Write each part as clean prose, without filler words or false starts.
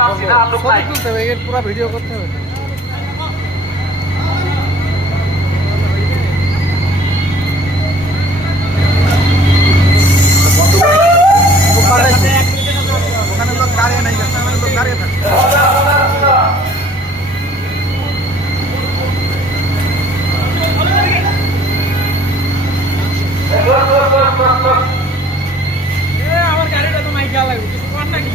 নামছি না, আর লোক নাই। এর পুরো ভিডিও করতে হবে। ওখানে লোক দাঁড়িয়ে নাই, ওখানে লোক দাঁড়িয়ে থাকে। আমার গাড়িটা তো নাই খেয়াল লাগবে, কিছু কর নাকি?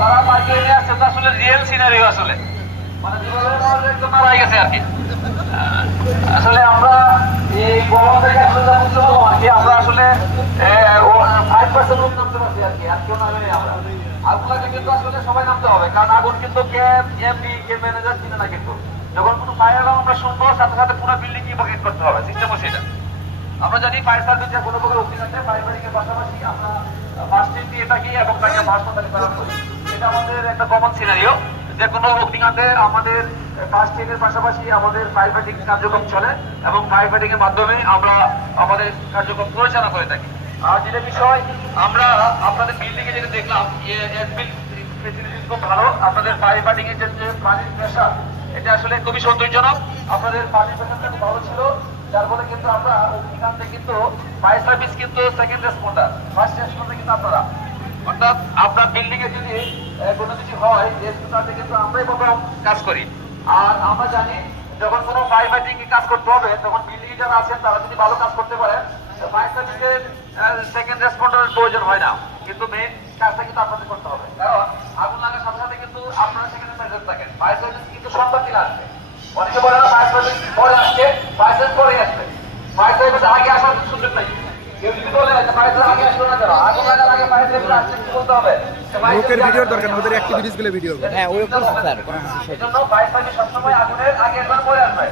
তারা পার্কে নিয়ে আসছে, তো আসলে রিয়েল সিনারিও আসলে মানে একদম মারা গেছে আর কি। আসলে আমরা এই গরম থেকে আসলে যা বুঝতে পারলাম আর কি, আমরা আসলে 5% লোক নামতে পারছি আর কি, আর কেউ নামে আমরা। আগুনটাকে কিন্তু আসলে সবাই নামতে হবে, কারণ আগুন কিন্তু এমডি ম্যানেজার চিনে না। কিন্তু যখন কোনো ফায়ার অ্যালার্ম আমরা শুনবো, সাথে সাথে পুরো বিল্ডিং ইভাকুয়েট করতে হবে, সিস্টেমও সেটা। আমরা জানি ফায়ার সার্ভিসের কোনো প্রকার অফিস আছে, ফায়ার ফাইটিং এর পাশাপাশি আমরা ফার্স্ট এড দিয়ে থাকি এবং তাকে হাসপাতালে প্রেরণ করি। এটা আমাদের একটা কমন সিনারিও, যে কোনো অগ্নিকাণ্ডে আমাদের ফার্স্ট এড এর পাশাপাশি আমাদের ফায়ার ফাইটিং কার্যক্রম চলে এবং ফায়ার ফাইটিং এর মাধ্যমে আমরা আমাদের কার্যক্রম পরিচালনা করে থাকি। আর যেটা বিষয়, আমরা আপনাদের বিল্ডিং এ যেটা দেখলাম, ফেসিলিটিস খুব ভালো। আপনাদের ফায়ার ফাইটিং এর যে পানির প্রেশার, এটা আসলে খুবই সৌন্দর্যজনক। আপনাদের পানির প্রেশারটা খুব ভালো ছিল, যার ফলে কিন্তু আমরা অগ্নিকাণ্ডে কিন্তু ফায়ার সার্ভিস কিন্তু সেকেন্ড রেসপন্ডার, ফার্স্ট রেসপন্ডার কিন্তু আপনারা। অর্থাৎ আপনার বিল্ডিং এ যদি কোনো কিছু হয়, রেসপন্ডারতে কিন্তু আমরাই প্রথম কাজ করি। আর আমরা জানি যখন কোনো ফায়ার ফাইটিং কাজ করতে হবে, তখন বিল্ডিং যারা আছেন তারা যদি ভালো কাজ করতে পারে, ফায়ার সার্ভিসের সেকেন্ড রেসপন্ডারের প্রয়োজন হয় না। কিন্তু মেইন কাজটা কিন্তু আপনাদের করতে হবে, কারণ আগুন লাগার সাথে সাথে কিন্তু আপনারা সেখানে প্রেজেন্ট থাকেন। ফায়ার সার্ভিস কিন্তু সন্ধ্যা দিন আসবে, অনেকে বলে না ফায়ার সার্ভিস পরে আসছে, ফায়ার সার্ভিস পরে আসবে। ফায়ার সার্ভিস আগে আসার সুযোগ নাই। কেউ যদি বলে ফায়ার সার্ভিস আগে আসলো না, কেন আগুন লাগার আগে ফায়ার সার্ভিস আসছে কি বলতে হবে? লোকের ভিডিওর দরকার, ওদের অ্যাক্টিভিটিস গুলো ভিডিও। হ্যাঁ, ওই স্যার এজন্য ফায়ার সার্ভিস সবসময় আগুনের আগে একবার পরে আসবে।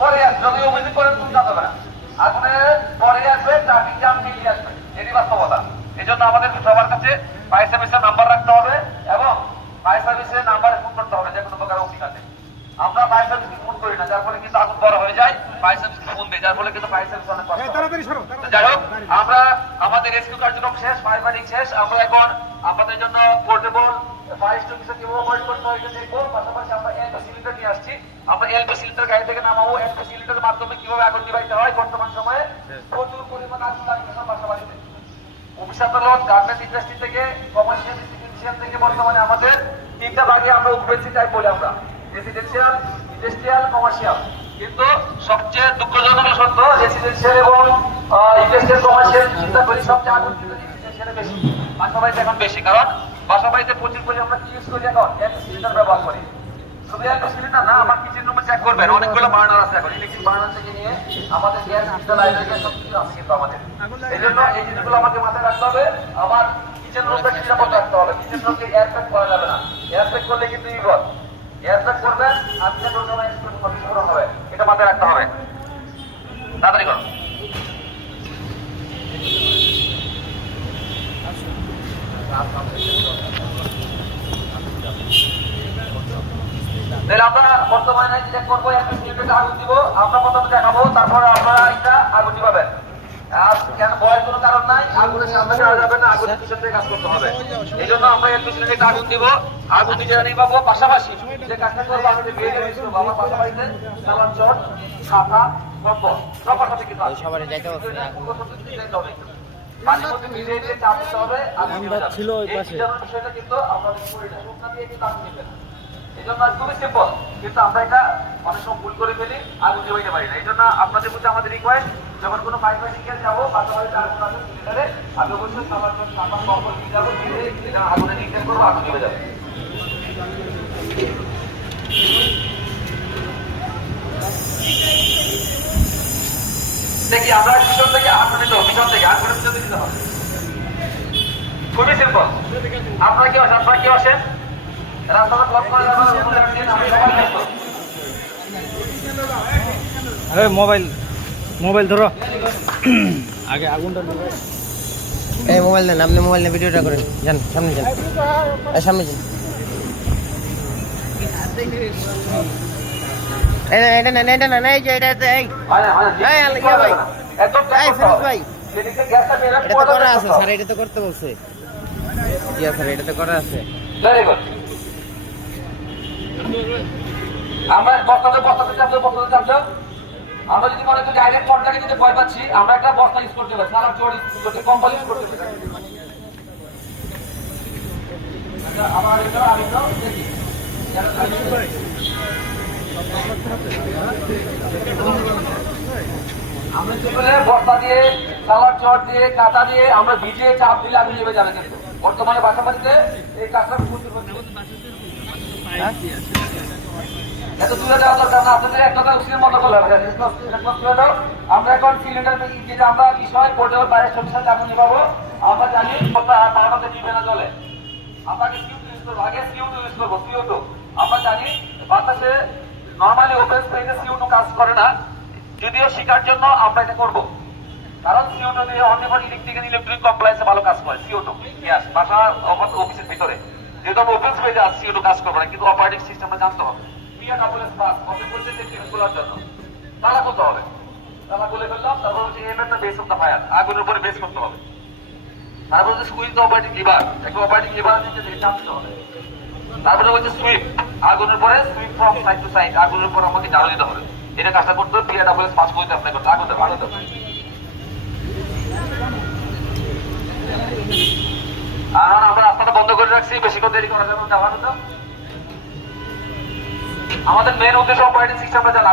পরে আসবে, যদি অভিযোগ করেন তুমি যাবে না, আগুনের পরে আসবে, ট্রাফিক জ্যাম মিলিয়ে আসবে, এটি বাস্তবতা। এই জন্য আমাদের সবার কাছে ফায়ার সার্ভিসের নাম্বার রাখতে হবে এবং ফায়ার সার্ভিসের নাম্বারে ফোন করতে হবে যে কোনো প্রকার অগ্নিকাণ্ডে। আমরা ফায়ার সার্ভিসকে ফোন করি না, যার ফলে কিন্তু আগুন বড় হয়ে যায়। ফায়ার সার্ভিসকে ফোন দেয়, যার ফলে কিন্তু ফায়ার সার্ভিস অনেক কষ্ট হয়। যাই হোক, আমরা আমাদের রেস্কিউ কার্যক্রম শেষ, ফায়ার ফাইটিং শেষ। আমরা এখন আমাদের জন্য পোর্টেবল ফায়ার এক্সটিংগুইশার কিভাবে অপারেট করতে হয় এটা দেখবো। পাশাপাশি আমরা এলপি সিলিন্ডার নিয়ে আসছি। আমরা এলপি সিলিন্ডার গাড়ি থেকে নামাবো, এলপি সিলিন্ডারের মাধ্যমে কিভাবে আগুন নিভাইতে হয়। বর্তমান সময়ে প্রচুর পরিমাণ আগুন লাগছে বাসাবাড়িতে। অফিসার গার্মেন্টস ইন্ডাস্ট্রি থেকে, কমার্শিয়াল রেসিডেন্সিয়াল থেকে বর্তমানে আমাদের তিনটা ভাগে আমরা উপবেশি টাইপ বলি আমরা, রেসিডেন্সিয়াল, ইন্ডাস্ট্রিয়াল, কমার্শিয়াল। কিন্তু সবচেয়ে দুঃখজনক সত্য, রেসিডেন্সিয়াল এবং ইন্ডাস্ট্রিয়াল কমার্শিয়াল চিন্তা করি সবচেয়ে আগুন কিন্তু রেসিডেন্সিয়ালে বেশি, বাসাবাড়িতে এখন বেশি। কারণ বাসাবাড়িতে প্রচুর করে আমরা কি ইউজ করি, এখন এলপি সিলিন্ডার ব্যবহার করি। শুধু এলপি সিলিন্ডার না, আমার কিচেন রুমে চেক করবেন, অনেকগুলো বার্নার আছে এখন, ইলেকট্রিক বার্নার থেকে নিয়ে আমাদের গ্যাস সিলিন্ডার, লাইটার গ্যাস সবকিছু আছে কিন্তু আমাদের। এই জন্য এই জিনিসগুলো আমাকে মাথায় রাখতে হবে। আমার কিচেন রুমটা নিরাপদ রাখতে হবে। কিচেন রুমকে এয়ার প্যাক করা যাবে না, এয়ার প্যাক করলে কিন্তু বিপদ। এয়ার প্যাক করবেন, আপনি কোনো সময় বিস্ফোরণ হবে, এটা মাথায় রাখতে হবে। তাড়াতাড়ি করুন। তাহলে আমরা বর্তমানে চেক করবো, একটা সিলিন্ডারে আগুন দিব। আমরা প্রথমে দেখাবো, তারপরে আপনারা এটা আগুন দিবেন। আর কেন ভয়ের কোনো কারণ নাই, আগুনের সামনে যাওয়া যাবে না, আগুনের পিছন থেকে কাজ করতে হবে। এই জন্য আমরা এলপি সিলিন্ডারে আগুন দিব, আগুন নিজেরা নিভাবো। পাশাপাশি যে কাজটা করবো, আমাদের বেরিয়ে গেছিল বাবা পাশাপাশিতে সাবান, চট, ছাতা, কম্বল সবার সাথে কিন্তু সবার যাইতে হবে। পানির মধ্যে ভিজিয়ে দিয়ে চাপ দিতে হবে, আগুন নিভে যাবে। ছিল ওই পাশে। এই বিষয়টা কিন্তু আমরা করি না, শুকনা দিয়ে কিন্তু আগুন নিবে না। এই জন্য খুবই সিম্পল, কিন্তু আমরা এটা অনেক সময় ভুল করে ফেলি, আগুন নিভাইতে পারি না। এই জন্য আপনাদের প্রতি আমাদের রিকোয়েস্ট, যখন কোনো ফায়ার ফাইটিং এ যাবো, পাশাপাশি আগুন আছে সিলিন্ডারে, আমি অবশ্যই সাবান, কম্বল নিয়ে যাবো, দিয়ে আগুনে নিক্ষেপ করবো, আগুন নিভে যাবে। দেখি আমরা পিছন থেকে আগুন নিতে হবে, পিছন থেকে আগুনের পিছন দিতে হবে। খুবই সিম্পল। আপনারা কি আসেন, আপনারা কি আসেন, রাস্তাটা ব্লক করে যাবেন। মোবাইল মোবাইল ধরো আগে আগুনটা। এই মোবাইল নেন, আপনি মোবাইল নিয়ে ভিডিওটা করেন, যান সামনে যান, সামনে যান। এটা না এটা না এই যে এটা এই হয় না হয় না এই, ইয়া ভাই। একদম check এই করতে ফিরোজ হবে। ভাই সেদিকে গ্যাসটা মেরে এটা তো করা আছে স্যার এটা তো করতে বলছে ইয়া স্যার এটা তো করা আছে ভেরি গুড আমরা বস্তাতে চাপছো আমরা যদি মনে করি ডাইরেক্ট কন্ট্রাক্টে দিতে ভয় পাচ্ছি আমরা একটা বস্তা ইউজ করতে পারি সারা চোর ইউজ করতে কম্পাল ইউজ করতে পারি আমার এটা আমি তো দেখি আমরা কি করে বস্তা দিয়ে সালার চট দিয়ে কাঁটা দিয়ে আমরা ভিজিয়ে চাপ দিলে আগুন নেমে যাবে কিন্তু বর্তমানে বাসাবাড়িতে এই কাজটা করতে এত দূরে যাওয়া দরকার না আপনাদের এক কথা অক্সিজেন বন্ধ করলে হবে তুলে দাও আমরা এখন সিলিন্ডার যেটা আমরা বিষয় পোর্টেবল বাইরের সঙ্গে সাথে আগুন নিভাবো আমরা জানি বারোটাতে নিবে না জলে আমরা সিউ ইউজ করবো আগে সিউ ইউজ করবো CO2 আমরা জানি বাতাসে নর্মালি ওপেন স্পেসে CO2 কাজ করে না যদিও শিকার জন্য আমরা এটা করবো কারণ CO2 দিয়ে অন্যভাবে ইলেকট্রিক কমপ্লায়েন্সে ভালো কাজ করে CO2 ইয়াস বাসা অফিসের ভিতরে যেহেতু আমরা ওপেন স্পেসে আছে CO2 কাজ করবো না কিন্তু অপারেটিং সিস্টেমটা জানতে হবে অফিস করতে খোলার জন্য তালা করতে হবে তালা খুলে ফেললাম তারপর হচ্ছে aim at base of the fire আগুনের উপরে বেস করতে হবে তারপর হচ্ছে স্কুইজ দ্য অপারেটিং লিভার একটা অপারেটিং লিভার নিচে থেকে টানতে হবে তারপরে হচ্ছে সুইপ আগুনের পরে sweep from side to side আগুনের উপর আমাকে জ্বালা দিতে হবে এটা কাজটা করতে হবে PRWS 5 পয়েন্ট অ্যাপ্লাই করতে আগুন দেবে আগুন দেবে আর আমরা রাস্তাটা বন্ধ করে রাখছি বেশিক্ষণ দেরি করা যাবে না জ্বালানো দাও আমাদের মেন উদ্দেশ্য অপারেটিং সিস্টেমটা জানা